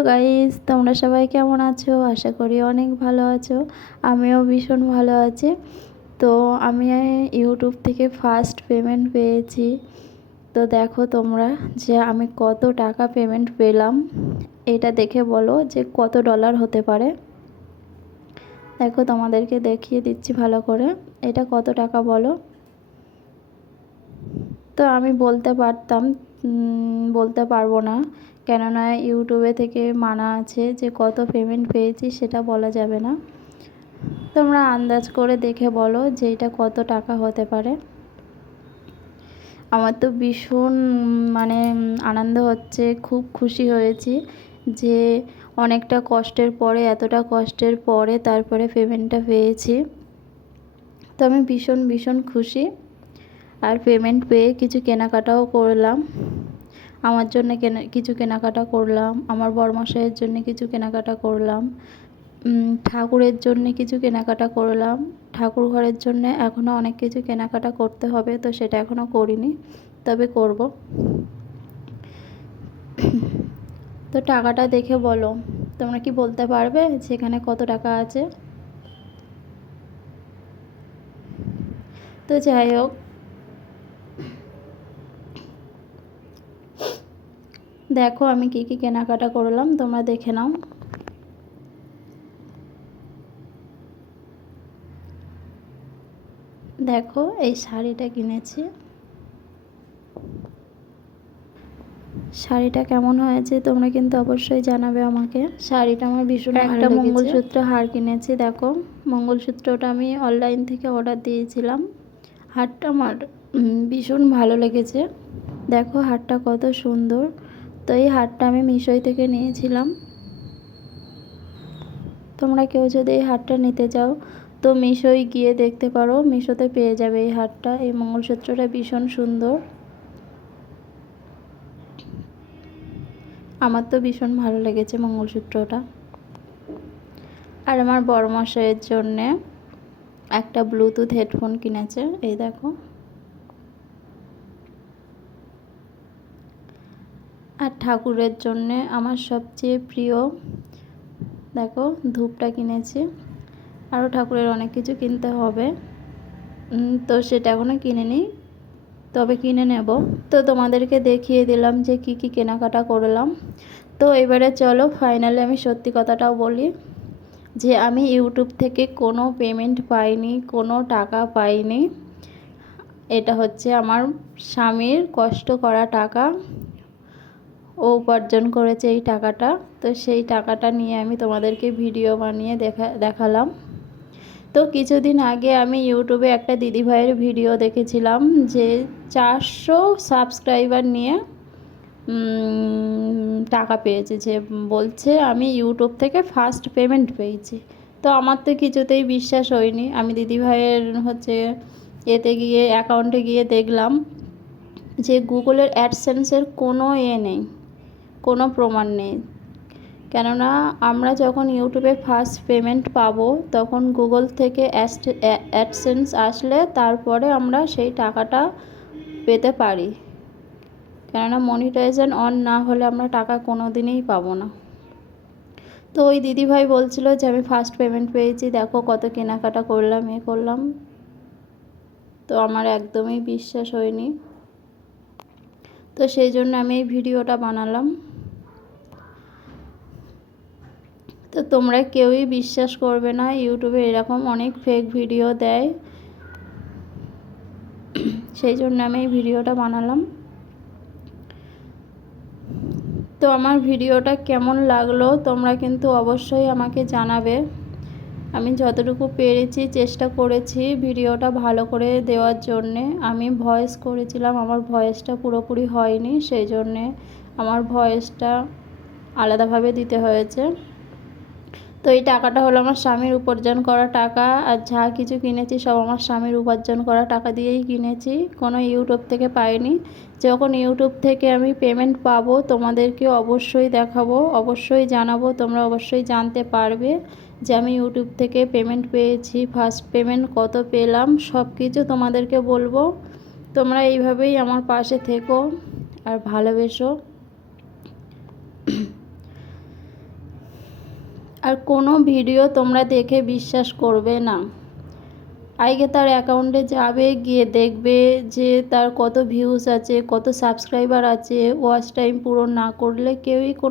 Hello তোমরা সবাই কেমন আছো? আশা করি অনেক ভালো আছো। আমিও ভীষণ ভালো আছি। তো আমি ইউটিউব থেকে ফার্স্ট পেমেন্ট পেয়েছি। তো দেখো তোমরা যে আমি কত টাকা পেমেন্ট পেলাম। এটা দেখে বলো যে কত ডলার হতে পারে। দেখো তোমাদেরকে দেখিয়ে দিচ্ছি ভালো করে। এটা কত টাকা বলো? তো আমি বলতে পারতাম বলতে পারব না। কেননা ইউটিউবে থেকে মানা আছে যে কত পেমেন্ট পেয়েছি সেটা বলা যাবে না। তোমরা আন্দাজ করে দেখে বলো যে এটা কত টাকা হতে পারে। আমার তো ভীষণ মানে আনন্দ হচ্ছে, খুব খুশি হয়েছি যে অনেকটা কষ্টের পরে, এতটা কষ্টের পরে তারপরে পেমেন্টটা পেয়েছি। তো আমি ভীষণ ভীষণ খুশি। আর পেমেন্ট পেয়ে কিছু কেনাকাটাও করলাম। আমার জন্য কেনা, কিছু কেনাকাটা করলাম, আমার বরমশাইয়ের জন্য কিছু কেনাকাটা করলাম ঠাকুরের জন্য কিছু কেনাকাটা করলাম, ঠাকুর ঘরের জন্য এখনও অনেক কিছু কেনাকাটা করতে হবে, তো সেটা এখনও করিনি, তবে করব। তো টাকাটা দেখে বলো, তোমরা কি বলতে পারবে সেখানে কত টাকা আছে? তো যাই হোক দেখো আমি কি কি কেনাকাটা করলাম তোমরা দেখে নাও। দেখো এই শাড়িটা কিনেছি। শাড়িটা কেমন হয়েছে তোমরা কিন্তু অবশ্যই জানাবে আমাকে। শাড়িটা আমার ভীষণ একটা মঙ্গলসূত্র হার কিনেছি দেখো। মঙ্গলসূত্রটা আমি অনলাইন থেকে অর্ডার দিয়েছিলাম। হারটা আমার ভীষণ ভালো লেগেছে। দেখো হারটা কত সুন্দর। তো এই হারটা আমি মিশোই থেকে নিয়েছিলাম। তোমরা কেউ যদি এই হারটা নিতে চাও, তো মিশোই গিয়ে দেখতে পারো, মিশোতে পেয়ে যাবে এই হারটা। এই মঙ্গলসূত্রটা ভীষণ সুন্দর। আমার তো ভীষণ ভালো লেগেছে মঙ্গলসূত্রটা। আর আমার বড় মশাইয়ের জন্যে একটা ব্লুটুথ হেডফোন কিনেছে, এই দেখো। আর ঠাকুরের জন্যে আমার সবচেয়ে প্রিয়, দেখো, ধূপটা কিনেছি। আরও ঠাকুরের অনেক কিছু কিনতে হবে। তো সেটা এখনও কিনে নিই তবে কিনে নেব। তো তোমাদেরকে দেখিয়ে দিলাম যে কি কি কেনাকাটা করলাম। তো এবারে চলো ফাইনালি আমি সত্যি কথাটাও বলি যে আমি ইউটিউব থেকে কোনো পেমেন্ট পাইনি, কোনো টাকা পাইনি। এটা হচ্ছে আমার স্বামীর কষ্ট করা টাকা। ও উপার্জন করেছে এই টাকাটা। তো সেই টাকাটা নিয়ে আমি তোমাদেরকে ভিডিও বানিয়ে দেখা, দেখালাম। তো কিছুদিন আগে আমি ইউটিউবে একটা দিদিভাইয়ের ভিডিও দেখেছিলাম যে চারশো সাবস্ক্রাইবার নিয়ে টাকা পেয়েছে। যে বলছে, আমি ইউটিউব থেকে ফার্স্ট পেমেন্ট পেয়েছি। তো আমার তো কিছুতেই বিশ্বাস হয়নি। আমি দিদিভাইয়ের হচ্ছে এতে গিয়ে, অ্যাকাউন্টে গিয়ে দেখলাম যে গুগলের অ্যাডসেন্সের কোনো এ নেই। কোনো প্রমাণ নেই। কেননা, আমরা যখন ইউটিউবে ফার্স্ট পেমেন্ট পাবো, তখন গুগল থেকে অ্যাডসেন্স আসলে তারপরে আমরা সেই টাকাটা পেতে পারি। কেননা মনিটাইজেশন অন না হলে আমরা টাকা কোনো দিনেই পাবো না। তো ওই দিদিভাই বলছিল যে, আমি ফার্স্ট পেমেন্ট পেয়েছি, দেখো কত কেনাকাটা করলাম, এ করলাম। তো আমার একদমই বিশ্বাস হয়নি। তো সেই জন্য আমি এই ভিডিওটা বানালাম তো তোমরা কেউই বিশ্বাস করবে না। ইউটিউবে এরকম অনেক ফেক ভিডিও দেয়। সেই জন্য আমি এই ভিডিওটা বানালাম। তো আমার ভিডিওটা কেমন লাগল তোমরা কিন্তু অবশ্যই আমাকে জানাবে। আমি যতটুকু পেরেছি চেষ্টা করেছি ভিডিওটা ভালো করে দেওয়ার জন্যে। আমি ভয়েস করেছিলাম, আমার ভয়েসটা পুরোপুরি হয়নি, সেই জন্যে আমার ভয়েসটা আলাদাভাবে দিতে হয়েছে। তো এই টাকাটা হলো আমার স্বামীর উপার্জন করা টাকা আর যা কিছু কিনেছি সব আমার স্বামীর উপার্জন করা টাকা দিয়েই কিনেছি। কোনো ইউটিউব থেকে পাইনি। যখন ইউটিউব থেকে আমি পেমেন্ট পাবো, তোমাদেরকে অবশ্যই দেখাবো, অবশ্যই জানাব, তোমরা অবশ্যই জানতে পারবে যে আমি ইউটিউব থেকে পেমেন্ট পেয়েছি ফার্স্ট পেমেন্ট কত পেলাম সব কিছু তোমাদেরকে বলব। তোমরা এইভাবেই আমার পাশে থেকো আর ভালোবেসো। আর কোনো ভিডিও তোমরা দেখে বিশ্বাস করবে না। আগে তার অ্যাকাউন্টে যাবে, গিয়ে দেখবে যে তার কত ভিউজ আছে, কত সাবস্ক্রাইবার আছে ওয়াচ টাইম পূরণ না করলে কেউই কোনো